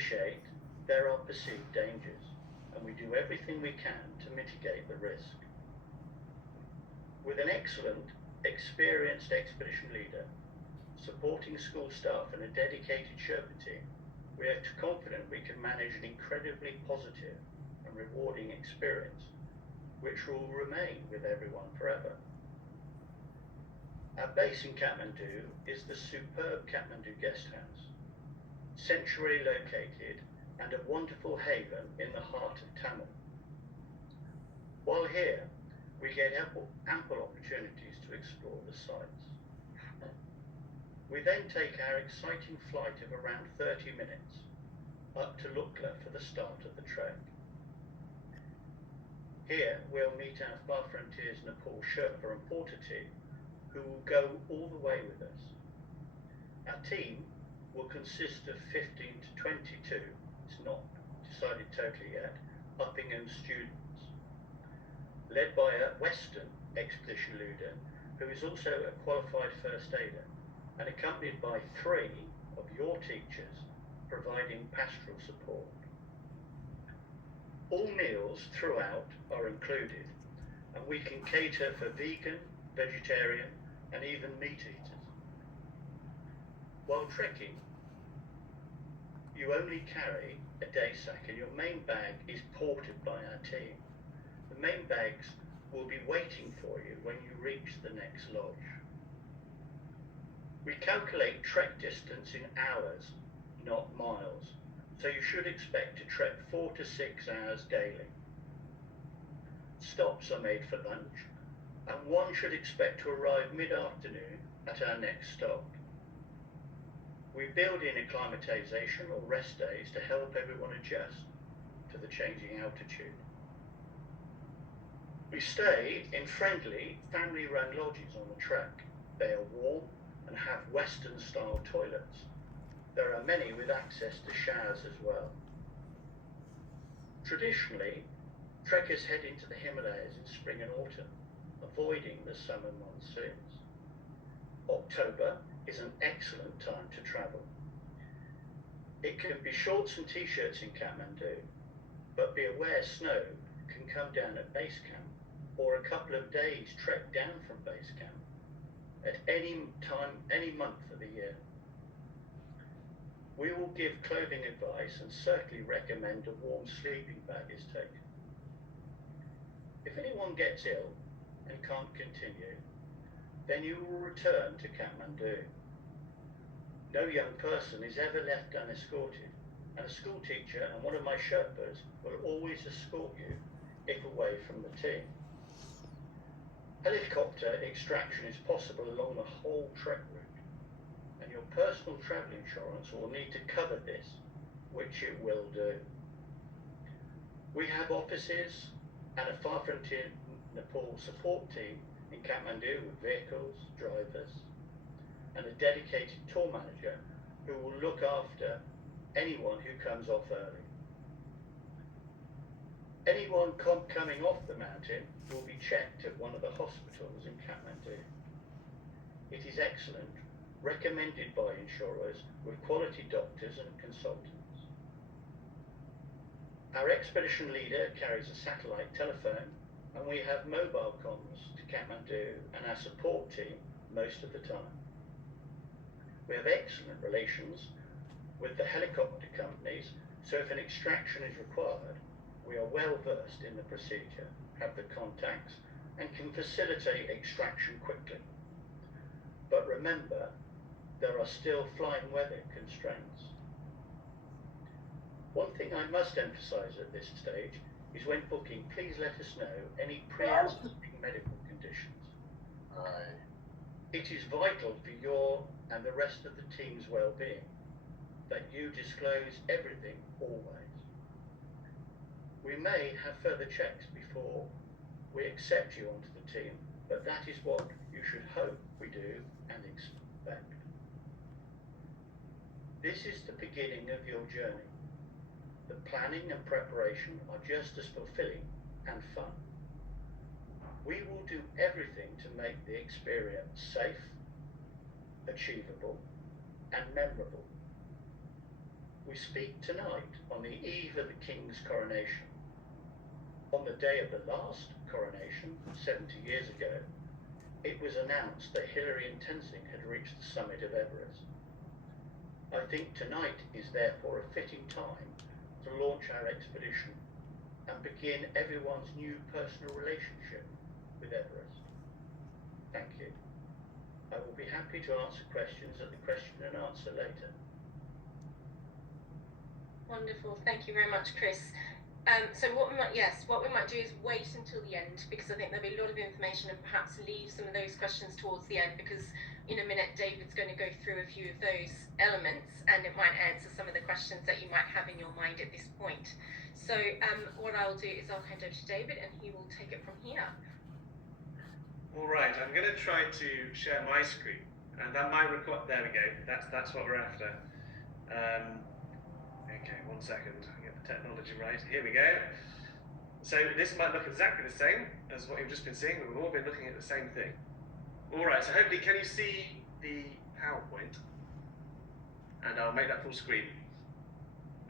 appreciate there are perceived dangers, and we do everything we can to mitigate the risk. With an excellent, experienced expedition leader, supporting school staff and a dedicated Sherpa team, we are confident we can manage an incredibly positive and rewarding experience, which will remain with everyone forever. Our base in Kathmandu is the superb Kathmandu guest house, centrally located and a wonderful haven in the heart of Tamil. While here, we get ample opportunities to explore the sites. We then take our exciting flight of around 30 minutes up to Lukla for the start of the trek. Here we'll meet our Far Frontiers Nepal Sherpa and Porter team, who will go all the way with us. Our team will consist of 15 to 22, it's not decided totally yet, Uppingham students, led by a Western expedition leader who is also a qualified first aider, and accompanied by 3 of your teachers providing pastoral support. All meals throughout are included, and we can cater for vegan, vegetarian, and even meat eaters. While trekking, you only carry a day sack, and your main bag is ported by our team. The main bags will be waiting for you when you reach the next lodge. We calculate trek distance in hours, not miles, so you should expect to trek 4 to 6 hours daily. Stops are made for lunch, and one should expect to arrive mid-afternoon at our next stop. We build in acclimatization or rest days to help everyone adjust to the changing altitude. We stay in friendly, family-run lodges on the trek. They are warm and have Western-style toilets. There are many with access to showers as well. Traditionally, trekkers head into the Himalayas in spring and autumn, avoiding the summer monsoons. October is an excellent time to travel. It can be shorts and t-shirts in Kathmandu, but be aware snow can come down at base camp, or a couple of days trek down from base camp at any time, any month of the year. We will give clothing advice and certainly recommend a warm sleeping bag is taken. If anyone gets ill and can't continue, then you will return to Kathmandu. No young person is ever left unescorted, and a school teacher and one of my Sherpas will always escort you if away from the team. Helicopter extraction is possible along the whole trek route, and your personal travel insurance will need to cover this, which it will do. We have offices and a Far Frontier Nepal support team in Kathmandu with vehicles, drivers, and a dedicated tour manager who will look after anyone who comes off early. Anyone coming off the mountain will be checked at one of the hospitals in Kathmandu. It is excellent, recommended by insurers with quality doctors and consultants. Our expedition leader carries a satellite telephone, and we have mobile comms to Kathmandu and our support team most of the time. We have excellent relations with the helicopter companies, so if an extraction is required, we are well versed in the procedure, have the contacts, and can facilitate extraction quickly. But remember, there are still flying weather constraints. One thing I must emphasize at this stage is when booking, please let us know any pre-existing medical conditions. It is vital for your and the rest of the team's well-being that you disclose everything always. We may have further checks before we accept you onto the team, but that is what you should hope we do and expect. This is the beginning of your journey. The planning and preparation are just as fulfilling and fun. We will do everything to make the experience safe, achievable, and memorable. We speak tonight on the eve of the King's coronation. On the day of the last coronation, 70 years ago, it was announced that Hilary and Tenzing had reached the summit of Everest. I think tonight is therefore a fitting time to launch our expedition and begin everyone's new personal relationship with Everest. Thank you. I will be happy to answer questions at the question and answer later. Wonderful, thank you very much, Chris. So what we might do is wait until the end, because I think there'll be a lot of information, and perhaps leave some of those questions towards the end, because in a minute David's going to go through a few of those elements, and it might answer some of the questions that you might have in your mind at this point. So what I'll do is I'll hand over to David, and he will take it from here. All right, I'm going to try to share my screen, and that might record. There we go. That's what we're after. Okay, 1 second. I'll get the technology right. Here we go. So this might look exactly the same as what you've just been seeing, but we've all been looking at the same thing. All right, so hopefully, can you see the PowerPoint? And I'll make that full screen.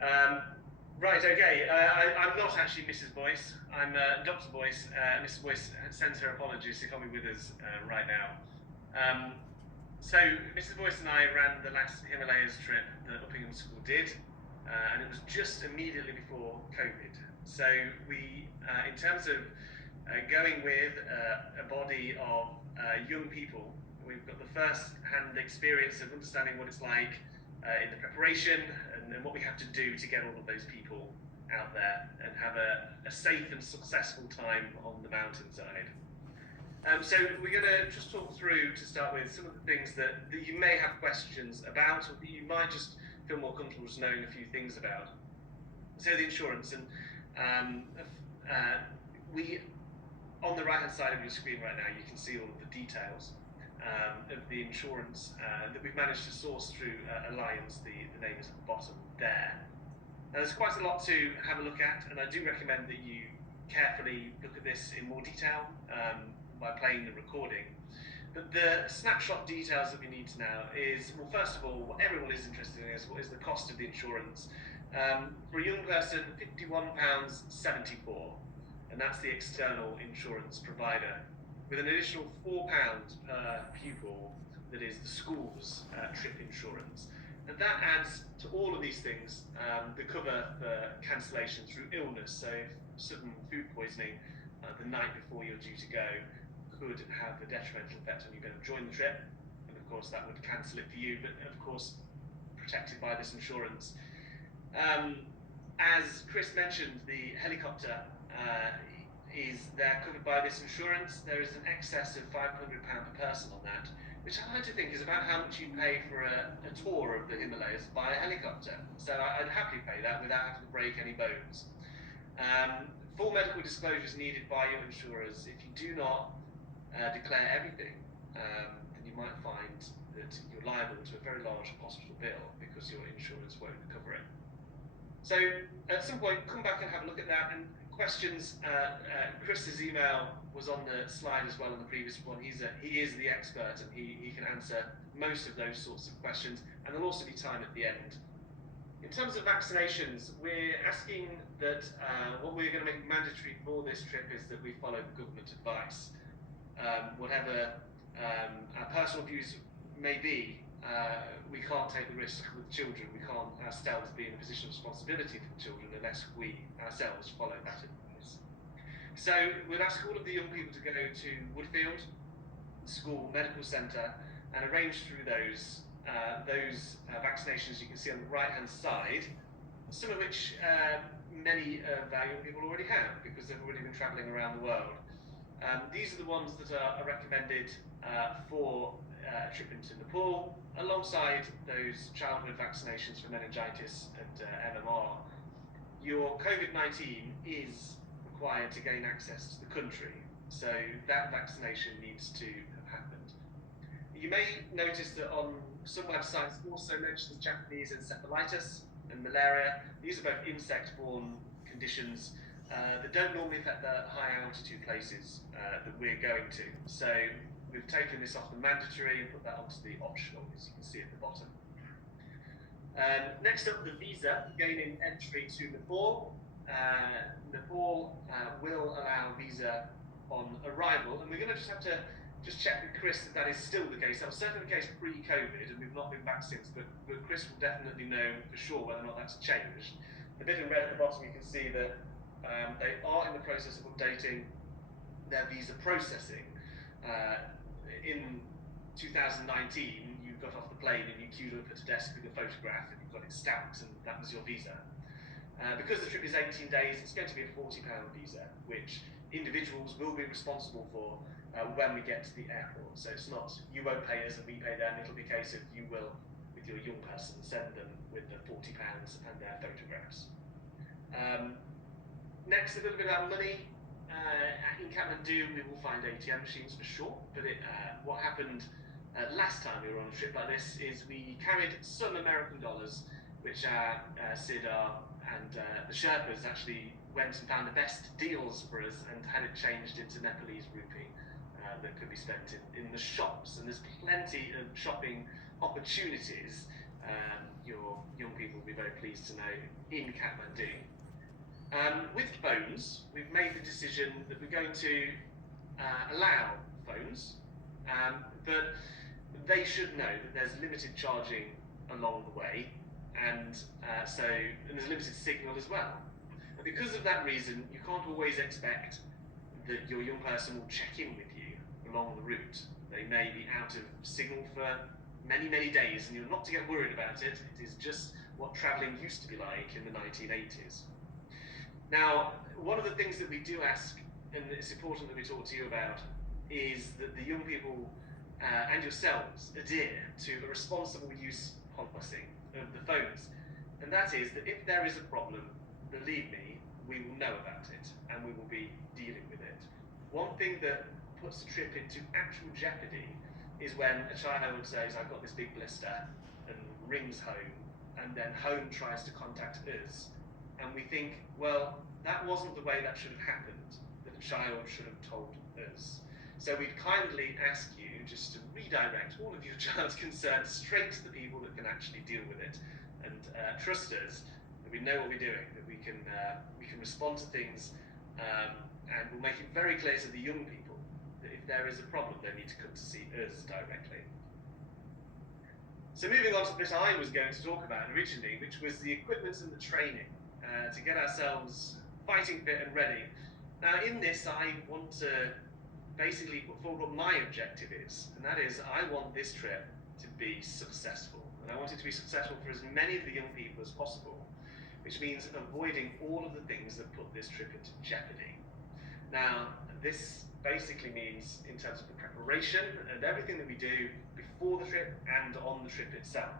Right, okay. I'm not actually Mrs. Boyce. I'm Dr. Boyce. Mrs. Boyce sends her apologies. She can't be with us right now. So Mrs. Boyce and I ran the last Himalayas trip that Uppingham School did, and it was just immediately before COVID. So we, in terms of going with a body of young people, we've got the first-hand experience of understanding what it's like in the preparation and what we have to do to get all of those people out there and have a safe and successful time on the mountainside. So we're going to just talk through, to start with, some of the things that you may have questions about, or that you might just feel more comfortable just knowing a few things about. So the insurance, and we, on the right-hand side of your screen right now, you can see all of the details of the insurance that we've managed to source through Alliance. The name is at the bottom there. Now, there's quite a lot to have a look at, and I do recommend that you carefully look at this in more detail by playing the recording. But the snapshot details that we need to know is, well, first of all, what everyone is interested in is what is the cost of the insurance. For a young person, £51.74, and that's the external insurance provider, with an additional £4 per pupil that is the school's trip insurance. And that adds to all of these things the cover for cancellation through illness. So if sudden food poisoning the night before you're due to go could have a detrimental effect on you going to join the trip, and of course that would cancel it for you, but of course protected by this insurance. As Chris mentioned, the helicopter is there covered by this insurance. There is an excess of £500 per person on that, which I like to think is about how much you pay for a tour of the Himalayas by a helicopter. So I'd happily pay that without having to break any bones. Full medical disclosures needed by your insurers. If you do not declare everything, then you might find that you're liable to a very large hospital bill because your insurance won't cover it. So at some point, come back and have a look at that. And questions, Chris's email was on the slide as well on the previous one. He is the expert, and he can answer most of those sorts of questions, and there'll also be time at the end. In terms of vaccinations, we're asking that what we're going to make mandatory for this trip is that we follow the government advice. Whatever our personal views may be, we can't take the risk with children. We can't ourselves be in a position of responsibility for the children unless we ourselves follow that advice. So we'll ask all of the young people to go to Woodfield School Medical Centre and arrange through those vaccinations you can see on the right-hand side, some of which many of our young people already have because they've already been travelling around the world. These are the ones that are recommended for a trip into Nepal, alongside those childhood vaccinations for meningitis and MMR. Your COVID-19 is required to gain access to the country, so that vaccination needs to have happened. You may notice that on some websites also mentions Japanese encephalitis and malaria. These are both insect-borne conditions that don't normally affect the high altitude places that we're going to. So we've taken this off the mandatory and put that onto the optional, as you can see at the bottom. Next up, the visa, gaining entry to Nepal. Nepal will allow visa on arrival, and we're going to just have to check with Chris that is still the case. That was certainly the case pre-COVID, and we've not been back since, but Chris will definitely know for sure whether or not that's changed. The bit in red at the bottom, you can see that they are in the process of updating their visa processing. In 2019, you got off the plane and you queued up at a desk with a photograph and you got it stamped, and that was your visa. Because the trip is 18 days, it's going to be a £40 visa, which individuals will be responsible for when we get to the airport. So it's not, you won't pay us and we pay them, it'll be a case of you will, with your young person, send them with the £40 and their photographs. Next, a little bit about money. In Kathmandu, we will find ATM machines for sure, but what happened last time we were on a trip like this is we carried some American dollars, which Siddhar and the Sherpas actually went and found the best deals for us and had it changed into Nepalese rupee that could be spent in the shops. And there's plenty of shopping opportunities, your young people will be very pleased to know, in Kathmandu. With phones, we've made the decision that we're going to allow phones, but they should know that there's limited charging along the way, and there's limited signal as well. And because of that reason, you can't always expect that your young person will check in with you along the route. They may be out of signal for many, many days, and you're not to get worried about it. It is just what travelling used to be like in the 1980s. Now, one of the things that we do ask, and it's important that we talk to you about, is that the young people and yourselves adhere to a responsible use policy of the phones. And that is that if there is a problem, believe me, we will know about it and we will be dealing with it. One thing that puts the trip into actual jeopardy is when a child says, I've got this big blister, and rings home, and then home tries to contact us. And we think, well, that wasn't the way that should have happened, that a child should have told us. So we'd kindly ask you just to redirect all of your child's concerns straight to the people that can actually deal with it, and trust us that we know what we're doing, that we can respond to things, and we'll make it very clear to the young people that if there is a problem, they need to come to see us directly. So moving on to the bit I was going to talk about originally, which was the equipment and the training. To get ourselves fighting fit and ready. Now in this, I want to basically put forward what my objective is, and that is I want this trip to be successful, and I want it to be successful for as many of the young people as possible, which means avoiding all of the things that put this trip into jeopardy. Now this basically means in terms of the preparation and everything that we do before the trip and on the trip itself.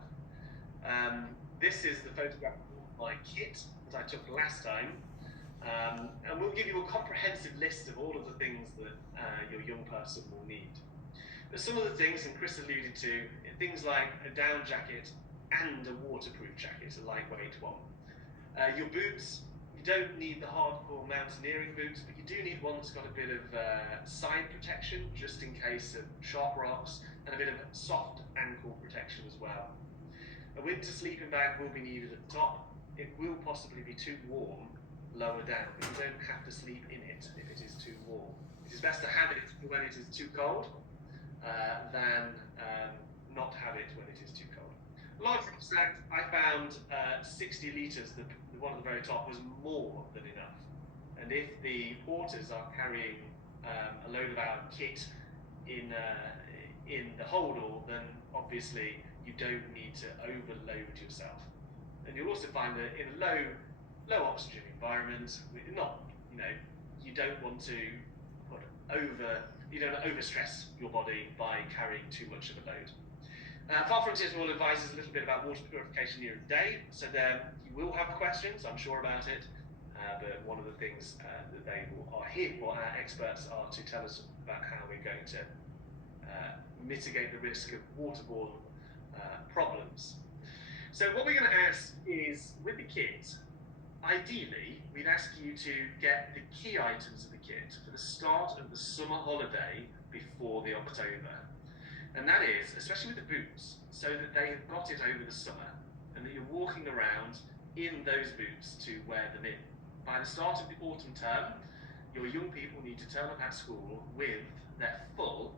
This is the photograph of my kit that I took last time, and we'll give you a comprehensive list of all of the things that your young person will need. But some of the things, and Chris alluded to, things like a down jacket and a waterproof jacket, a lightweight one. Your boots, you don't need the hardcore mountaineering boots, but you do need one that's got a bit of side protection, just in case of sharp rocks, and a bit of soft ankle protection as well. A winter sleeping bag will be needed at the top. It will possibly be too warm lower down, but you don't have to sleep in it if it is too warm. It is best to have it when it is too cold than not have it when it is too cold. Large rucksack, I found 60 litres, the one at the very top, was more than enough. And if the porters are carrying a load of our kit in the holdall, then obviously you don't need to overload yourself. And you'll also find that in a low oxygen environment, you don't want to overstress your body by carrying too much of a load. Far Frontiers will advise us a little bit about water purification near the day, so there you will have questions, I'm sure about it, but one of the things that they are here for, our experts, are to tell us about how we're going to mitigate the risk of waterborne problems. So what we're going to ask is, with the kit, ideally, we'd ask you to get the key items of the kit for the start of the summer holiday before the October. And that is, especially with the boots, so that they have got it over the summer. and that you're walking around in those boots to wear them in. By the start of the autumn term, your young people need to turn up at school with their full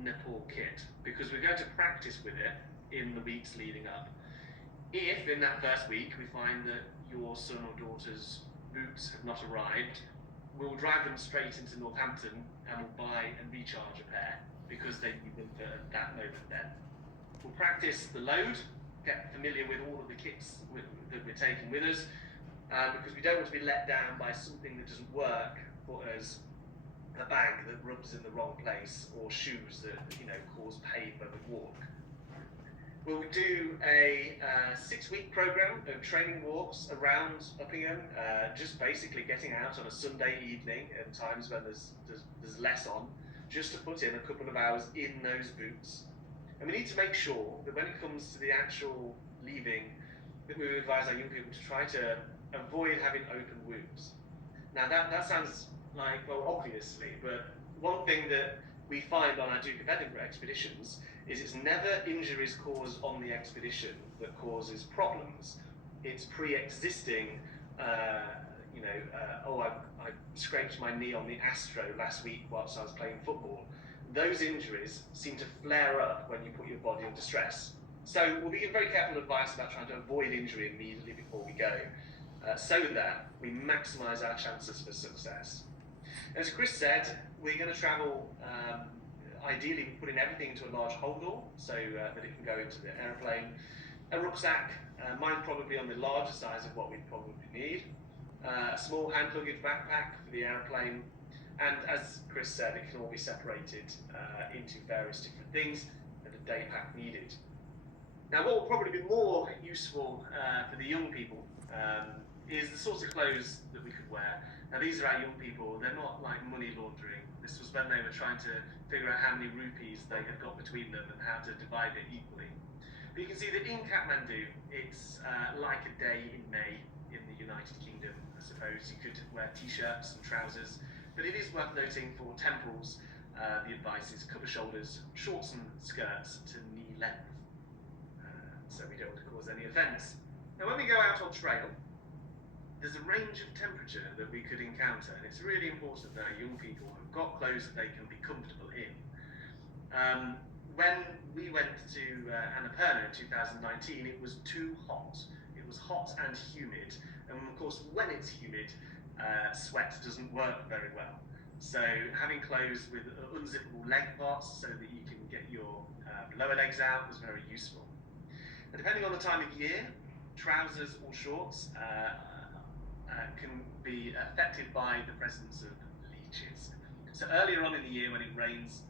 Nepal kit, because we're going to practice with it in the weeks leading up. If in that first week we find that your son or daughter's boots have not arrived, we'll drive them straight into Northampton and we'll buy and recharge a pair, because they need them for that moment then. We'll practice the load, get familiar with all of the kits that we're taking with us, because we don't want to be let down by something that doesn't work for us, a bag that rubs in the wrong place, or shoes that cause pain when we walk. We'll do a 6-week program of training walks around Uppingham, just basically getting out on a Sunday evening at times when there's less on, just to put in a couple of hours in those boots. And we need to make sure that when it comes to the actual leaving, that we advise our young people to try to avoid having open wounds. Now that sounds like, well, obviously, but one thing that we find on our Duke of Edinburgh expeditions is it's never injuries caused on the expedition that causes problems. It's pre-existing, I scraped my knee on the Astro last week whilst I was playing football. Those injuries seem to flare up when you put your body under stress. So we'll be giving very careful advice about trying to avoid injury immediately before we go, so that we maximise our chances for success. As Chris said, we're going to travel, ideally putting everything into a large holdall so that it can go into the aeroplane. A rucksack, mine probably on the larger size of what we'd probably need. A small hand luggage backpack for the aeroplane. And as Chris said, it can all be separated into various different things and a day pack needed. Now, what will probably be more useful for the young people is the sorts of clothes that we could wear. Now, these are our young people. They're not like money laundering. This was when they were trying to figure out how many rupees they had got between them and how to divide it equally. But you can see that in Kathmandu, it's like a day in May in the United Kingdom, I suppose. You could wear t-shirts and trousers, but it is worth noting for temples, the advice is cover shoulders, shorts and skirts to knee length, so we don't want to cause any offence. Now, when we go out on trail, there's a range of temperature that we could encounter, and it's really important that our young people have got clothes that they can be comfortable in. When we went to Annapurna in 2019, it was too hot. It was hot and humid, and of course, when it's humid, sweat doesn't work very well. So having clothes with unzippable leg parts so that you can get your lower legs out was very useful. And depending on the time of year, trousers or shorts can be affected by the presence of leeches. So earlier on in the year when it rains,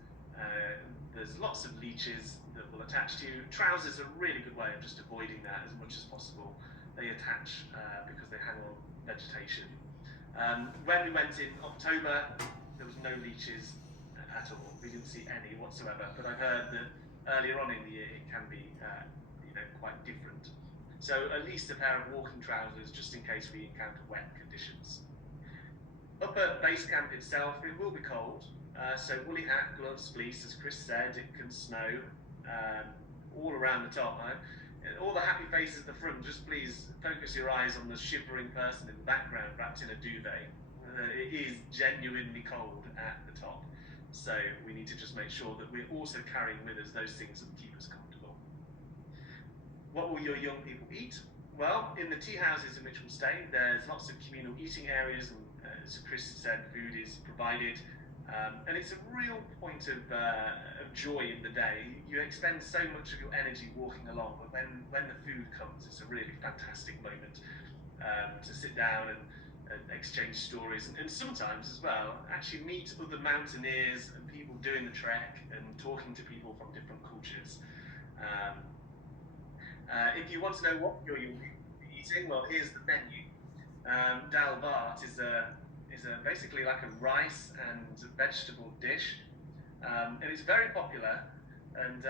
there's lots of leeches that will attach to you. Trousers are a really good way of just avoiding that as much as possible. They attach because they hang on vegetation. When we went in October, there was no leeches at all. We didn't see any whatsoever, but I heard that earlier on in the year it can be quite different. So at least a pair of walking trousers just in case we encounter wet conditions. Up at base camp itself, it will be cold, so woolly hat, gloves, fleece, as Chris said, it can snow all around the top. All the happy faces at the front, just please focus your eyes on the shivering person in the background wrapped in a duvet. It is genuinely cold at the top, so we need to just make sure that we're also carrying with us those things that keep us comfortable. What will your young people eat? Well, in the tea houses in which we'll stay, there's lots of communal eating areas, and as Chris said, food is provided. And it's a real point of joy in the day. You expend so much of your energy walking along, but when the food comes, it's a really fantastic moment to sit down and exchange stories, and sometimes as well, actually meet other mountaineers and people doing the trek and talking to people from different cultures. If you want to know what you'll be eating, well, here's the menu. Dal bhat is basically like a rice and vegetable dish, and it's very popular. And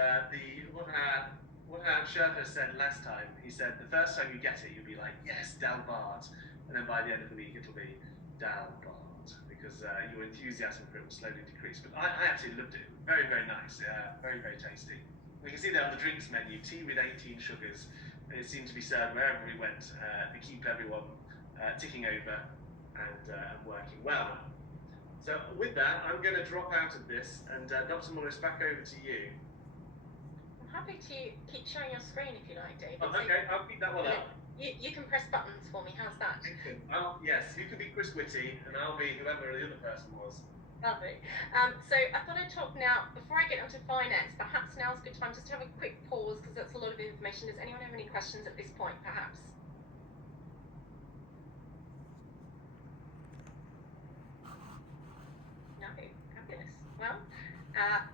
what our Sherpa said last time, he said the first time you get it, you'll be like, yes, dal bhat, and then by the end of the week it'll be dal bhat, because your enthusiasm for it will slowly decrease. But I actually loved it. Very, very nice. Very, very tasty. We can see there on the drinks menu, tea with 18 sugars, it seemed to be said wherever we went, they keep everyone ticking over and working well. So with that, I'm going to drop out of this, and Dr. Mullis, back over to you. I'm happy to keep showing your screen if you like, David. Oh, okay, I'll keep that one up. You can press buttons for me. How's that? Yes, you can be Chris Whitty, and I'll be whoever the other person was. Lovely. So I thought I'd talk now, before I get onto finance, perhaps now's a good time just to have a quick pause, because that's a lot of information. Does anyone have any questions at this point, perhaps? No? Fabulous. Well,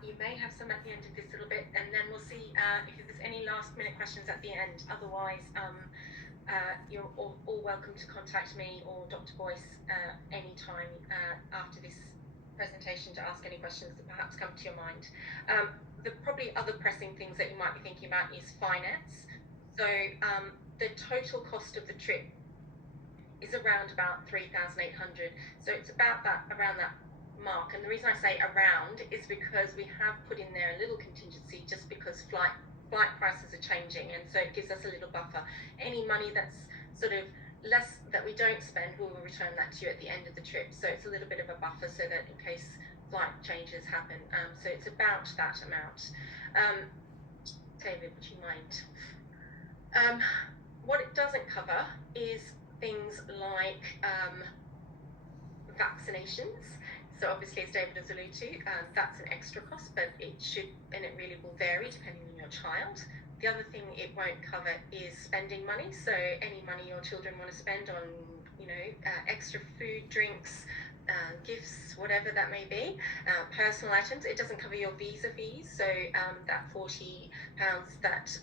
you may have some at the end of this little bit, and then we'll see if there's any last minute questions at the end. Otherwise, you're all welcome to contact me or Dr. Boyce anytime after this presentation to ask any questions that perhaps come to your mind. The probably other pressing things that you might be thinking about is finance. So the total cost of the trip is around about 3,800. So it's about that, around that mark. And the reason I say around is because we have put in there a little contingency just because flight prices are changing, and so it gives us a little buffer. Any money that's sort of less that we don't spend, we will return that to you at the end of the trip. So it's a little bit of a buffer so that in case flight changes happen. So it's about that amount. David, would you mind? What it doesn't cover is things like vaccinations. So obviously, as David has alluded to, that's an extra cost, but it should, and it really will vary depending on your child. The other thing it won't cover is spending money. So any money your children want to spend on, extra food, drinks, gifts, whatever that may be, personal items. It doesn't cover your visa fees. So that £40 that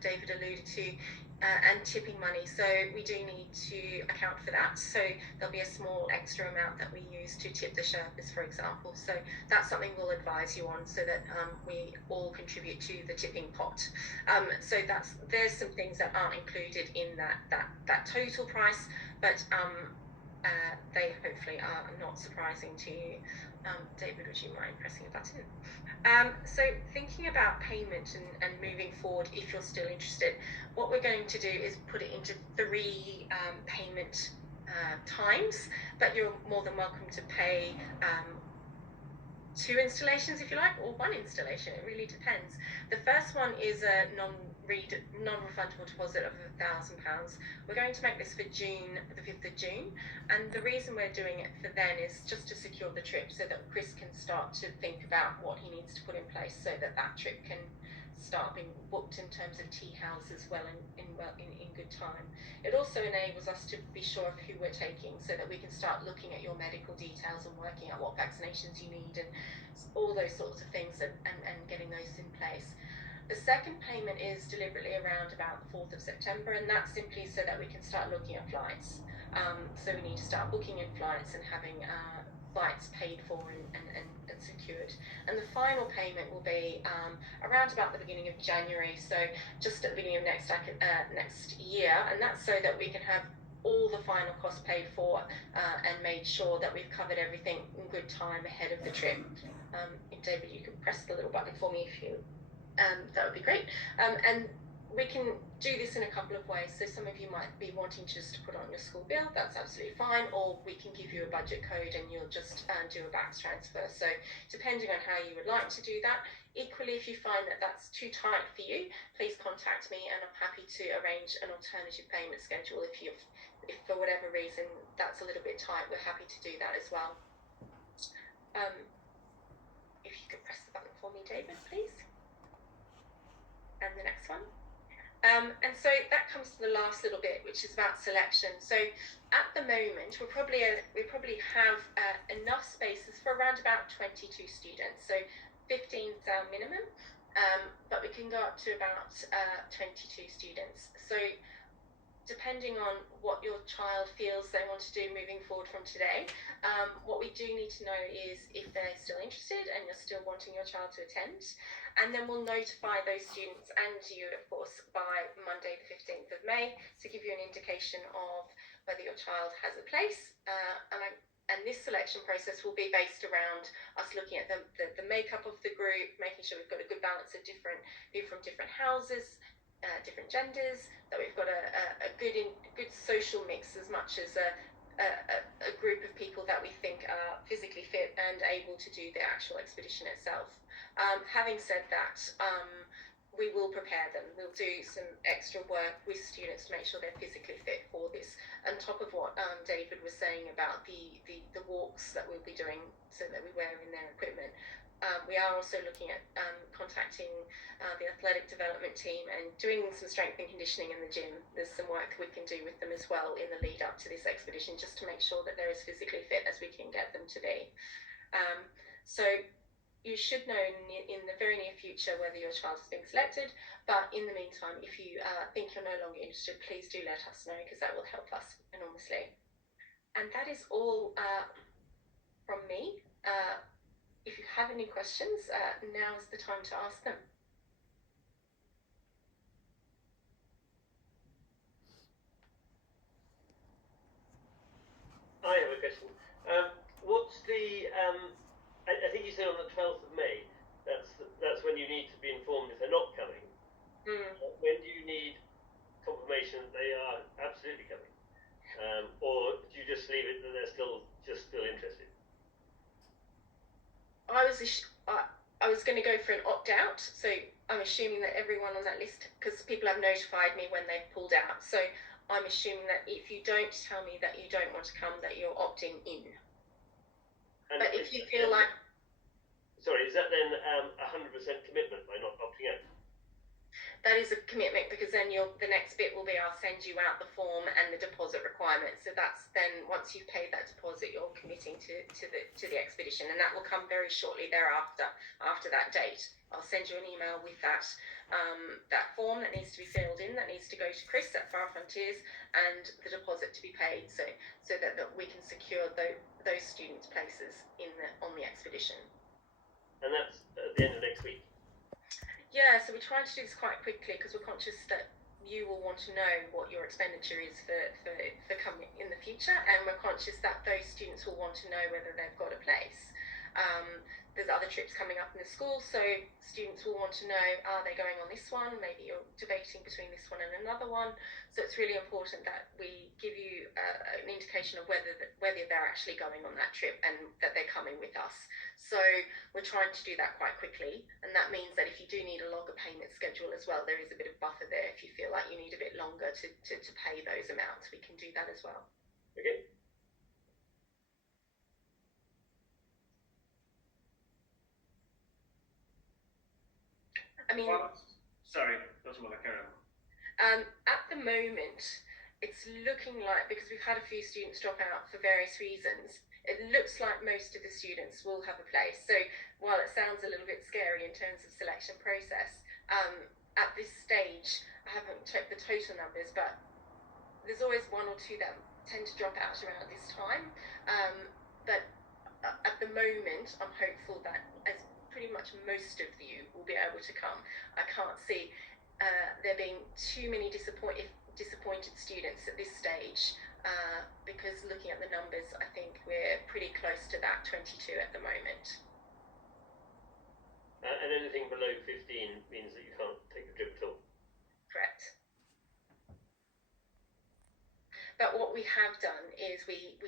David alluded to, and tipping money. So we do need to account for that. So there'll be a small extra amount that we use to tip the Sherpas, for example. So that's something we'll advise you on, so that we all contribute to the tipping pot. So there's some things that aren't included in that total price, but they hopefully are not surprising to you. David, would you mind pressing a button? So thinking about payment and moving forward, if you're still interested, what we're going to do is put it into 3 payment times, but you're more than welcome to pay 2 installations if you like, or 1 installation. It really depends. The first one is a non-refundable deposit of £1,000. We're going to make this for June, the 5th of June, and the reason we're doing it for then is just to secure the trip, so that Chris can start to think about what he needs to put in place so that that trip can start being booked in terms of tea houses in good time. It also enables us to be sure of who we're taking, so that we can start looking at your medical details and working out what vaccinations you need and all those sorts of things, and getting those in place. The second payment is deliberately around about the 4th of September, and that's simply so that we can start looking at flights. So we need to start booking in flights and having flights paid for and secured. And the final payment will be around about the beginning of January, so just at the beginning of next year, and that's so that we can have all the final costs paid for and made sure that we've covered everything in good time ahead of the trip. If David, you could press the little button for me if you. That would be great. And we can do this in a couple of ways. So some of you might be wanting just to put on your school bill. That's absolutely fine. Or we can give you a budget code and you'll just do a BACS transfer. So depending on how you would like to do that. Equally, if you find that that's too tight for you, please contact me and I'm happy to arrange an alternative payment schedule. If for whatever reason that's a little bit tight, we're happy to do that as well. If you could press the button for me, David, please. And the next one. And so that comes to the last little bit, which is about selection. So at the moment, we probably have enough spaces for around about 22 students. So 15's our minimum, but we can go up to about 22 students. So depending on what your child feels they want to do moving forward from today, what we do need to know is if they're still interested and you're still wanting your child to attend. And then we'll notify those students and you, of course, by Monday the 15th of May to give you an indication of whether your child has a place. And this selection process will be based around us looking at the makeup of the group, making sure we've got a good balance of people from different houses, different genders, that we've got a good social mix as much as a group of people that we think are physically fit and able to do the actual expedition itself. Having said that, we will prepare them. We'll do some extra work with students to make sure they're physically fit for this. On top of what David was saying about the walks that we'll be doing so that we wear in their equipment, we are also looking at contacting the athletic development team and doing some strength and conditioning in the gym. There's some work we can do with them as well in the lead up to this expedition, just to make sure that they're as physically fit as we can get them to be. So you should know in the very near future whether your child has been selected, but in the meantime, if you think you're no longer interested, please do let us know, because that will help us enormously. And that is all from me. If you have any questions, now is the time to ask them. I have a question. What's the? I think you said on the 12th of May. That's when you need to be informed if they're not coming. When do you need confirmation that they are absolutely coming, or do you just leave it that they're still interested? I was going to go for an opt-out, so I'm assuming that everyone on that list, because people have notified me when they've pulled out, so I'm assuming that if you don't tell me that you don't want to come, that you're opting in. And but if you feel like... Sorry, is that then 100% commitment by not opting out? That is a commitment, because then the next bit will be I'll send you out the form and the deposit requirements. So that's then, once you've paid that deposit, you're committing to the expedition, and that will come very shortly thereafter, after that date. I'll send you an email with that form that needs to be filled in, that needs to go to Chris at Far Frontiers, and the deposit to be paid, so that we can secure those students' places on the expedition. And that's at the end of next week? Yeah, so we're trying to do this quite quickly, because we're conscious that you will want to know what your expenditure is for coming in the future, and we're conscious that those students will want to know whether they've got a place. There's other trips coming up in the school, so students will want to know, are they going on this one? Maybe you're debating between this one and another one. So it's really important that we give you an indication of whether they're actually going on that trip and that they're coming with us. So we're trying to do that quite quickly, and that means that if you do need a longer payment schedule as well, there is a bit of buffer there. If you feel like you need a bit longer to pay those amounts, we can do that as well. Okay. I mean, sorry, Dr. Muller, carry on. At the moment, it's looking like, because we've had a few students drop out for various reasons, it looks like most of the students will have a place. So while it sounds a little bit scary in terms of selection process, at this stage, I haven't checked the total numbers, but there's always one or two that tend to drop out around this time. But at the moment, I'm hopeful that as pretty much most of you will be able to come. I can't see there being too many disappointed students at this stage, because looking at the numbers, I think we're pretty close to that 22 at the moment. And anything below 15 means that you can't take the trip at all? Correct. But what we have done is we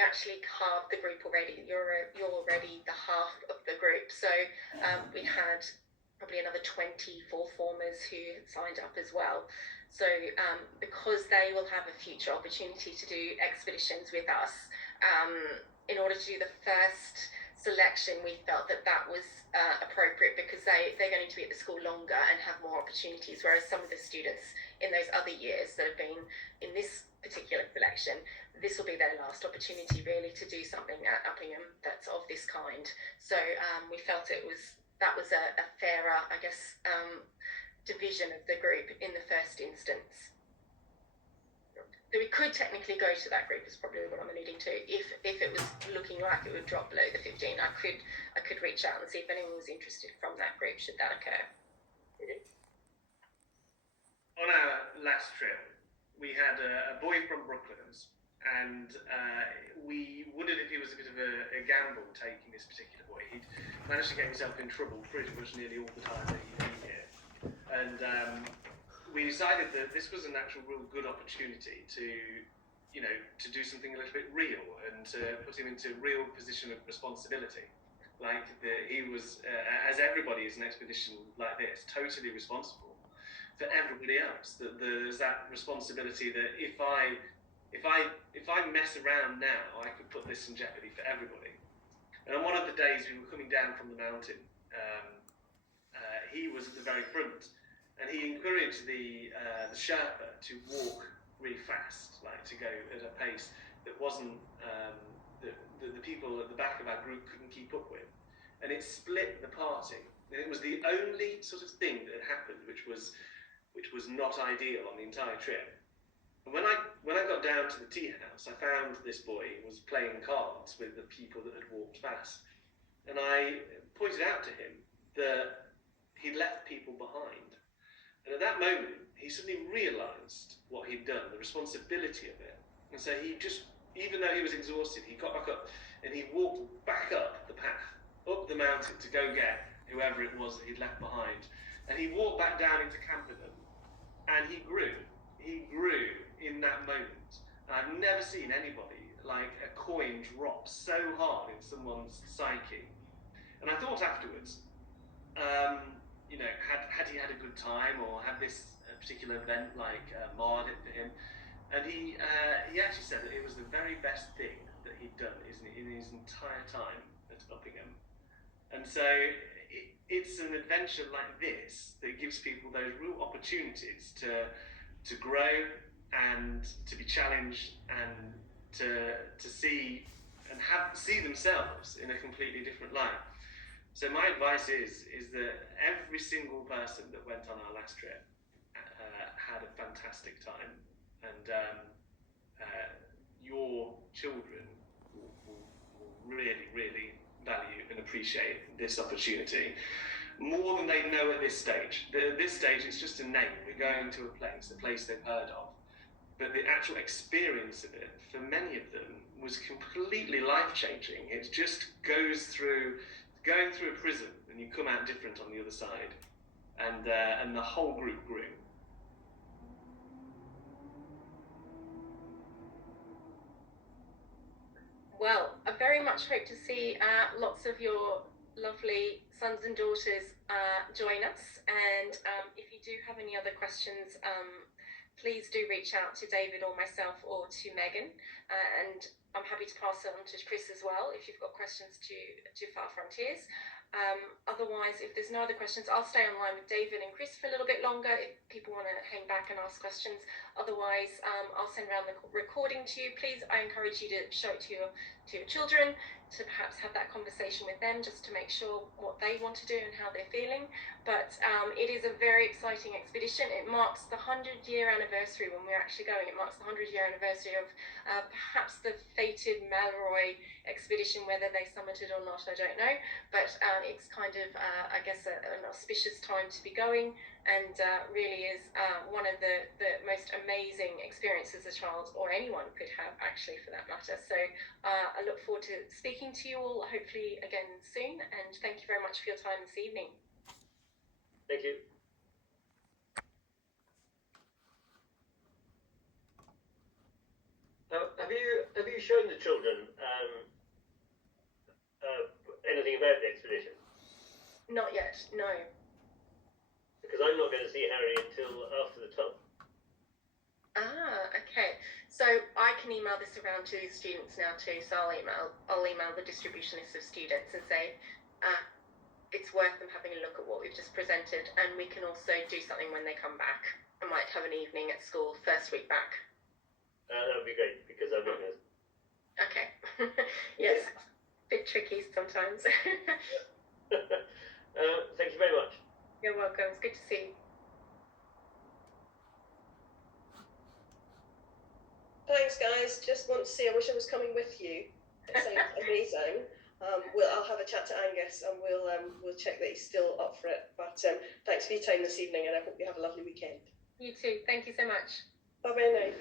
actually halved the group already. You're already the half of the group. So we had probably another 24 formers who signed up as well. So because they will have a future opportunity to do expeditions with us, in order to do the first selection, we felt that was appropriate, because they're going to be at the school longer and have more opportunities, whereas some of the students in those other years that have been in this particular selection, this will be their last opportunity really to do something at Uppingham that's of this kind. So we felt that was a fairer, I guess, division of the group in the first instance. So we could technically go to that group, is probably what I'm alluding to. If it was looking like it would drop below the 15, I could reach out and see if anyone was interested from that group, should that occur. Okay. On our last trip, we had a boy from Brooklands, and we wondered if it was a bit of a gamble taking this particular boy. He'd managed to get himself in trouble pretty much nearly all the time that he'd been here. and we decided that this was an actual real good opportunity to, to do something a little bit real and to put him into a real position of responsibility. Like he was, as everybody is an expedition like this, totally responsible for everybody else. That there's that responsibility that if I mess around now, I could put this in jeopardy for everybody. And on one of the days we were coming down from the mountain, he was at the very front, and he encouraged the Sherpa to walk really fast, like to go at a pace that wasn't the people at the back of our group couldn't keep up with, and it split the party. And it was the only sort of thing that had happened which was not ideal on the entire trip. And when I got down to the tea house, I found this boy was playing cards with the people that had walked fast, and I pointed out to him that he'd left people behind. And at that moment, he suddenly realised what he'd done, the responsibility of it. And so he just, even though he was exhausted, he got back up and he walked back up the path, up the mountain to go get whoever it was that he'd left behind. And he walked back down into camp with them, and he grew. He grew in that moment. And I've never seen anybody like a coin drop so hard in someone's psyche. And I thought afterwards, had he had a good time, or had this particular event marred it for him? And he actually said that it was the very best thing that he'd done in his entire time at Uppingham. And so it's an adventure like this that gives people those real opportunities to grow and to be challenged and to see and see themselves in a completely different light. So my advice is that every single person that went on our last trip had a fantastic time, and your children will really, really value and appreciate this opportunity more than they know at this stage. At this stage, it's just a name. We're going to a place they've heard of. But the actual experience of it, for many of them, was completely life-changing. It just going through a prison, and you come out different on the other side. And the whole group grew. Well, I very much hope to see lots of your lovely sons and daughters join us. And if you do have any other questions, please do reach out to David or myself or to Megan. And I'm happy to pass it on to Chris as well if you've got questions to Far Frontiers. Otherwise, if there's no other questions, I'll stay online with David and Chris for a little bit longer if people want to hang back and ask questions. Otherwise, I'll send around the recording to you. Please, I encourage you to show it to your children, to perhaps have that conversation with them just to make sure what they want to do and how they're feeling. But it is a very exciting expedition. It marks the 100-year anniversary when we're actually going. It marks the 100-year anniversary of perhaps the fated Malroy expedition. Whether they summited or not, I don't know. But it's kind of, I guess, an auspicious time to be going, and really is one of the most amazing experiences a child or anyone could have, actually, for that matter. So I look forward to speaking to you all, hopefully again soon, and thank you very much for your time this evening. Thank you. Have you shown the children anything about the expedition? Not yet, no. Because I'm not going to see Harry until after the 12th. Okay. So I can email this around to students now too. So I'll email the distribution list of students and say it's worth them having a look at what we've just presented, and we can also do something when they come back. I might have an evening at school first week back. That would be great, because I'm not going to. Okay. Yes. Bit tricky sometimes. Thank you very much. You're welcome. It's good to see you. Thanks, guys. Just want to see. I wish I was coming with you. It sounds amazing. I'll have a chat to Angus, and we'll check that he's still up for it. But thanks for your time this evening, and I hope you have a lovely weekend. You too. Thank you so much. Bye-bye now.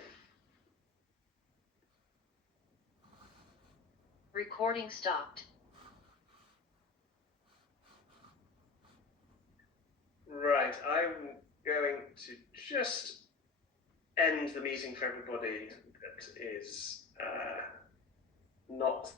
Recording stopped. Right, I'm going to just end the meeting for everybody that is not